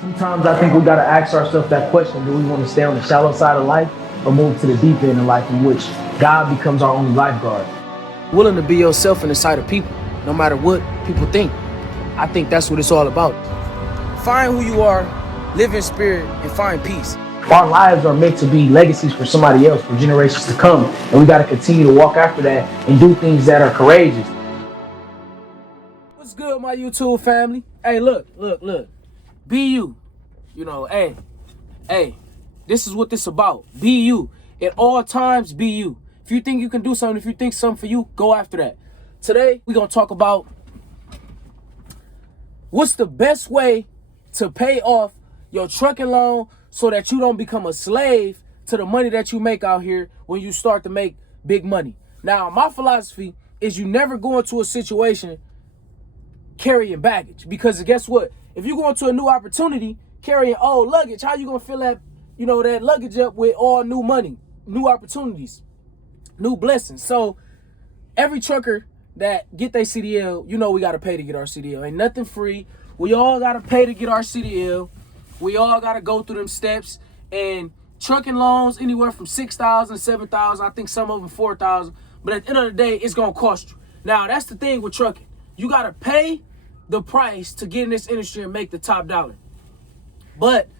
Sometimes I think we gotta ask ourselves that question: do we want to stay on the shallow side of life, or move to the deep end of life, in which God becomes our only lifeguard? Willing to be yourself in the sight of people, no matter what people think. I think that's what it's all about. Find who you are, live in spirit, and find peace. Our lives are meant to be legacies for somebody else, for generations to come, and we gotta continue to walk after that and do things that are courageous. What's good, my YouTube family? Hey, look. Be you. Hey, this is what this about. Be you. At all times, be you. If you think you can do something, if you think something for you, go after that. Today, we're going to talk about what's the best way to pay off your trucking loan so that you don't become a slave to the money that you make out here when you start to make big money. Now, my philosophy is you never go into a situation carrying baggage, because guess what? If you go into a new opportunity carrying old luggage, how you gonna fill that, that luggage up with all new money, new opportunities, new blessings? So every trucker that get their CDL, we gotta pay to get our CDL. Ain't nothing free. We all gotta pay to get our CDL. We all gotta go through them steps. And trucking loans anywhere from $6,000 to $7,000. I think some of them $4,000. But at the end of the day, it's gonna cost you. Now that's the thing with trucking. You gotta pay the price to get in this industry and make the top dollar. But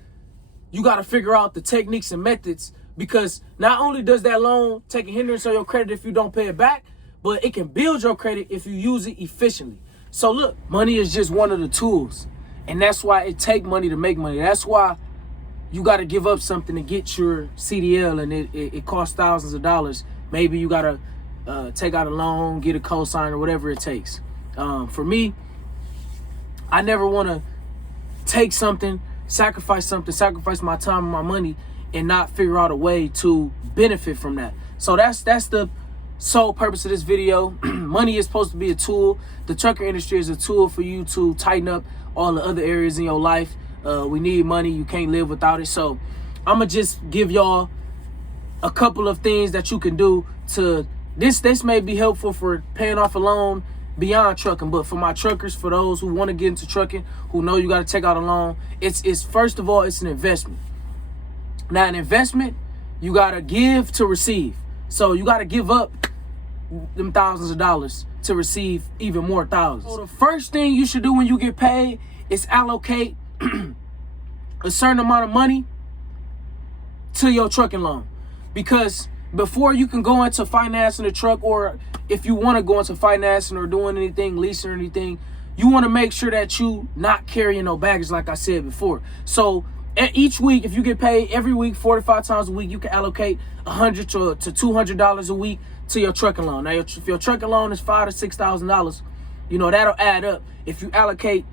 you got to figure out the techniques and methods, because not only does that loan take a hindrance on your credit if you don't pay it back, but it can build your credit if you use it efficiently. So look, money is just one of the tools, and that's why it takes money to make money. That's why you got to give up something to get your CDL, and it costs thousands of dollars. Maybe you got to take out a loan, get a cosign, or whatever it takes. For me, I never want to take something, sacrifice my time and my money, and not figure out a way to benefit from that. So that's the sole purpose of this video. Money is supposed to be a tool. The trucker industry is a tool for you to tighten up all the other areas in your life. We need money. You can't live without it. So I'm going to just give y'all a couple of things that you can do to this may be helpful for paying off a loan beyond trucking, but for my truckers, for those who want to get into trucking, who know you got to take out a loan, it's first of all, it's an investment. Now, an investment, you got to give to receive. So you got to give up them thousands of dollars to receive even more thousands. So the first thing you should do when you get paid is allocate a certain amount of money to your trucking loan, because before you can go into financing a truck, or if you want to go into financing or doing anything, leasing or anything, you want to make sure that you not carrying no baggage, like I said before. So each week, if you get paid every week, 4 to 5 times a week, you can allocate $100 to $200 a week to your trucking loan. Now, if your trucking loan is $5,000 to $6,000, that'll add up. If you allocate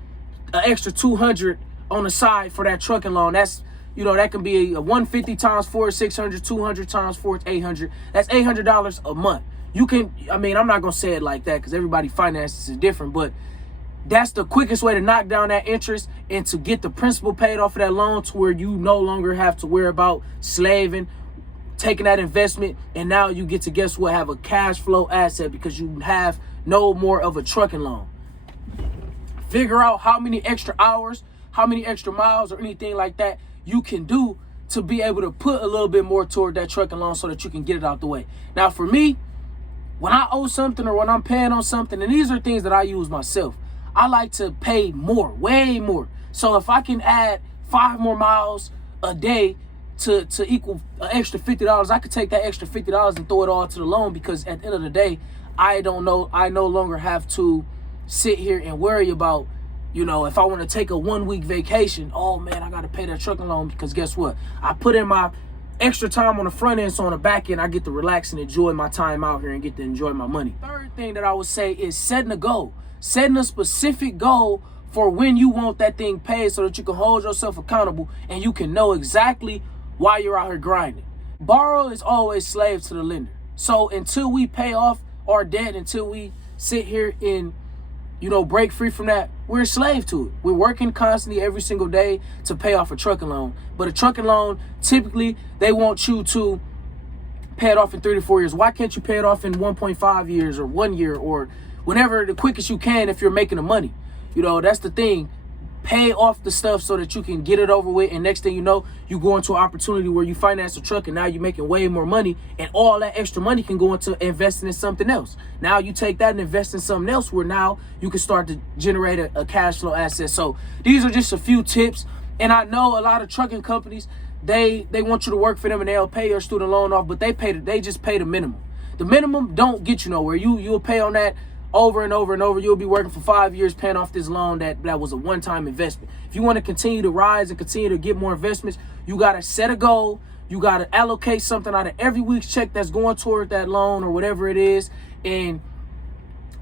an extra $200 on the side for that trucking loan, that's that can be a 150 times 4 is 600, 200 times 4 is 800. That's $800 a month. You can, I'm not going to say it like that because everybody finances is different, but that's the quickest way to knock down that interest and to get the principal paid off of that loan, to where you no longer have to worry about slaving, taking that investment, and now you get to, guess what, have a cash flow asset because you have no more of a trucking loan. Figure out how many extra hours, how many extra miles or anything like that you can do to be able to put a little bit more toward that trucking loan so that you can get it out the way. Now, for me, when I owe something or when I'm paying on something, and these are things that I use myself, I like to pay more, way more. So if I can add 5 more miles a day to equal an extra $50, I could take that extra $50 and throw it all to the loan, because at the end of the day, I no longer have to sit here and worry about, if I want to take a 1-week vacation, oh man, I got to pay that trucking loan, because guess what? I put in my extra time on the front end, so on the back end, I get to relax and enjoy my time out here and get to enjoy my money. Third thing that I would say is setting a goal. Setting a specific goal for when you want that thing paid, so that you can hold yourself accountable and you can know exactly why you're out here grinding. Borrow is always slave to the lender. So until we pay off our debt, until we sit here and break free from that, we're a slave to it. We're working constantly every single day to pay off a trucking loan. But a trucking loan, typically, they want you to pay it off in 3 to 4 years. Why can't you pay it off in 1.5 years or 1 year, or whenever, the quickest you can if you're making the money? That's the thing. pay off the stuff so that you can get it over with, and next thing you know, you go into an opportunity where you finance a truck and now you're making way more money, and all that extra money can go into investing in something else. Now you take that and invest in something else where now you can start to generate a cash flow asset. So these are just a few tips. And I know a lot of trucking companies, they want you to work for them and they'll pay your student loan off, but they just pay the minimum. The minimum don't get you nowhere. You'll pay on that over and over and over. You'll be working for 5 years paying off this loan that was a one-time investment. If you want to continue to rise and continue to get more investments, you got to set a goal. You got to allocate something out of every week's check that's going toward that loan or whatever it is. And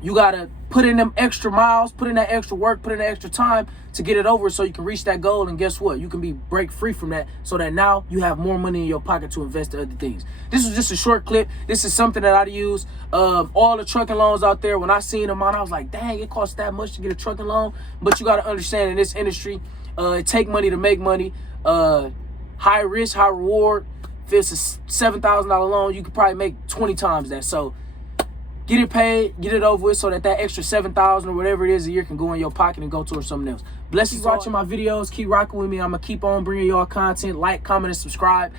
you got to put in them extra miles, put in that extra work, put in that extra time to get it over so you can reach that goal. And guess what? You can be break free from that so that now you have more money in your pocket to invest in other things. This was just a short clip. This is something that I use. All the trucking loans out there, when I seen them on, I was like, dang, it costs that much to get a trucking loan. But you got to understand, in this industry, it take money to make money. High risk, high reward. If it's a $7,000 loan, you could probably make 20 times that. So get it paid, get it over with so that extra $7,000 or whatever it is a year can go in your pocket and go towards something else. Blessings watching my videos. Keep rocking with me. I'm going to keep on bringing y'all content. Like, comment, and subscribe.